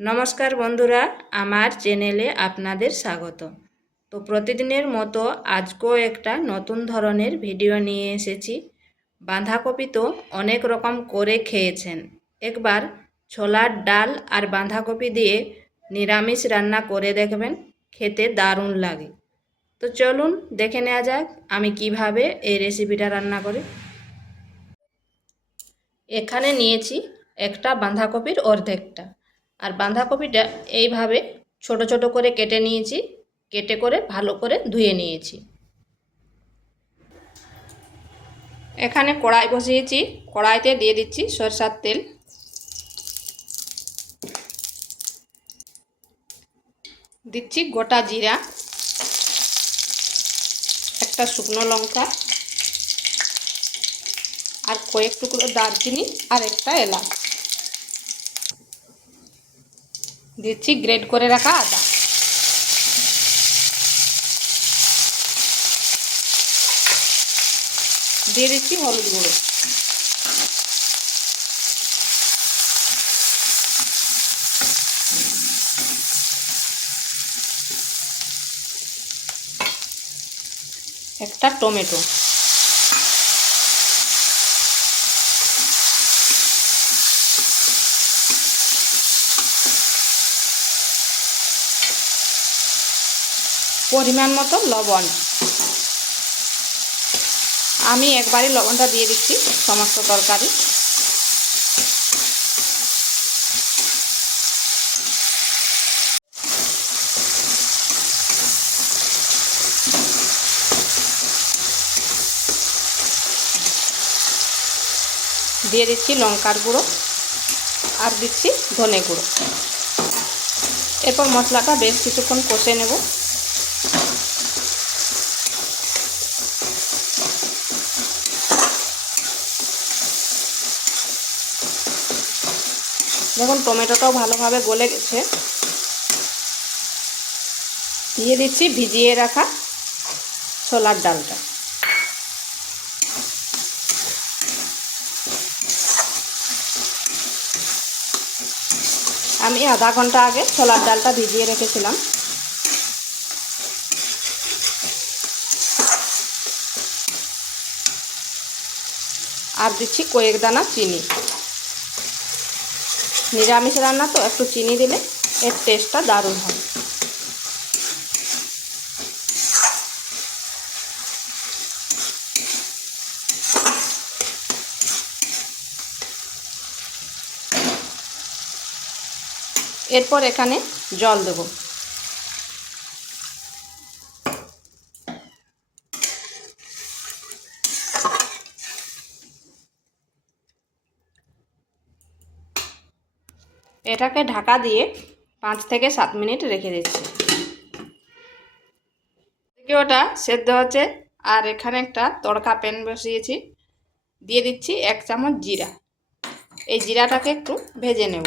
নমস্কার বন্ধুরা, আমার চ্যানেলে আপনাদের স্বাগত। তো প্রতিদিনের মতো আজকেও একটা নতুন ধরনের ভিডিও নিয়ে এসেছি। বাঁধাকপি তো অনেক রকম করে খেয়েছেন। একবার ছোলার ডাল আর বাঁধাকপি দিয়ে নিরামিষ রান্না করে দেখবেন, খেতে দারুণ লাগে। তো চলুন দেখে নেওয়া যাক আমি কীভাবে এই রেসিপিটা রান্না করি। এখানে নিয়েছি একটা বাঁধাকপির অর্ধেকটা। আর বাঁধাকপিটা এইভাবে ছোট ছোট করে কেটে নিয়েছি, কেটে করে ভালো করে ধুয়ে নিয়েছি। এখানে কড়াই বসিয়েছি, কড়াইতে দিয়ে দিচ্ছি সরষার তেল। দিচ্ছি গোটা জিরা, একটা শুকনো লঙ্কা, আর কয়েক টুকরো দারচিনি আর একটা এলাচ। দিচ্ছি গ্রেড করে রাখা আদা। দিয়ে দিচ্ছি হলুদ গুঁড়ো। একটা টমেটো। পরিমাণ মতো লবণ। আমি একবারই লবণটা দিয়ে দিচ্ছি সমস্ত তরকারি। দিয়ে দিচ্ছি লঙ্কার গুঁড়ো আর দিচ্ছি ধনে গুঁড়ো। এরপর মশলাটা বেশ কিছুক্ষণ কষে নেব। দেখুন, টমেটোটাও ভালোভাবে গলে গেছে। দিয়ে দিচ্ছি ভিজিয়ে রাখা ছোলার ডালটা। আমি আধা ঘণ্টা আগে ছোলার ডালটা ভিজিয়ে রেখেছিলাম। আর দিচ্ছি কয়েক দানা চিনি। নিরামিষ রান্না তো একটু চিনি দিলে এর টেস্টটা দারুণ হয়। এরপর এখানে জল দেব। এটাকে ঢাকা দিয়ে পাঁচ থেকে সাত মিনিট রেখে দিচ্ছি। ওটা সেদ্ধ হচ্ছে, আর এখানে একটা তড়কা প্যান বসিয়েছি। দিয়ে দিচ্ছি এক চামচ জিরা। এই জিরাটাকে একটু ভেজে নেব।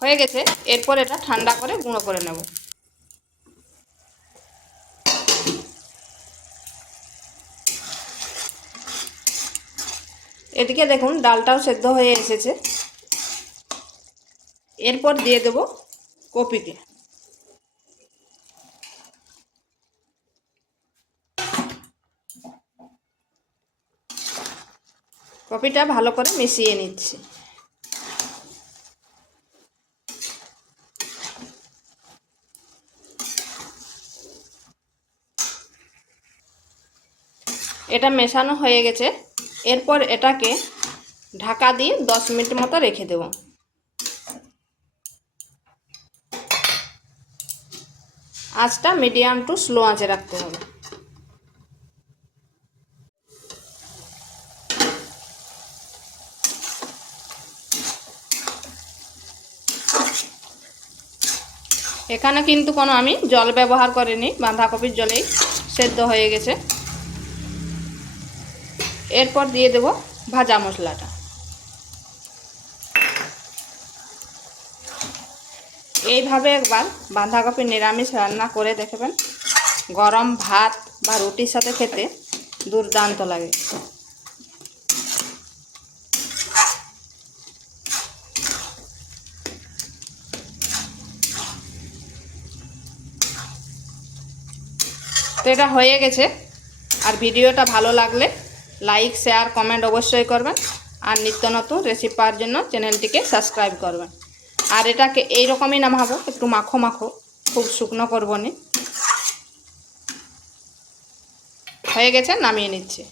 হয়ে গেছে, এরপর এটা ঠান্ডা করে গুঁড়ো করে নেব। এদিকে দেখুন ডালটাও সেদ্ধ হয়ে এসেছে। এরপর দিয়ে দেব কপিকে কপিটা ভালো করে মিশিয়ে নিচ্ছি। এটা মেশানো হয়ে গেছে। এরপর এটাকে ঢাকা দিয়ে দশ মিনিট মতো রেখে দেব। আঁচটা মিডিয়াম টু স্লো আঁচে রাখতে হবে। এখানে কিন্তু কোনো আমি জল ব্যবহার করিনি, বাঁধাকপির জলেই সেদ্ধ হয়ে গেছে। এরপর দিয়ে দেব ভাজা মশলাটা। এইভাবে একবার বাঁধাকপি নিরামিষ রান্না করে দেখবেন, গরম ভাত বা রুটির সাথে খেতে দুর্দান্ত লাগে। তো এটা হয়ে গেছে, আর ভিডিওটা ভালো লাগলে লাইক শেয়ার কমেন্ট অবশ্যই করবেন। আর নিত্য নতুন রেসিপি পাওয়ার জন্য চ্যানেলটিকে সাবস্ক্রাইব করবেন। আর এটাকে এইরকমই নামাবো, একটু মাখো মাখো, খুব শুকনো করব নি। হয়ে গেছে, নামিয়ে নিচ্ছে।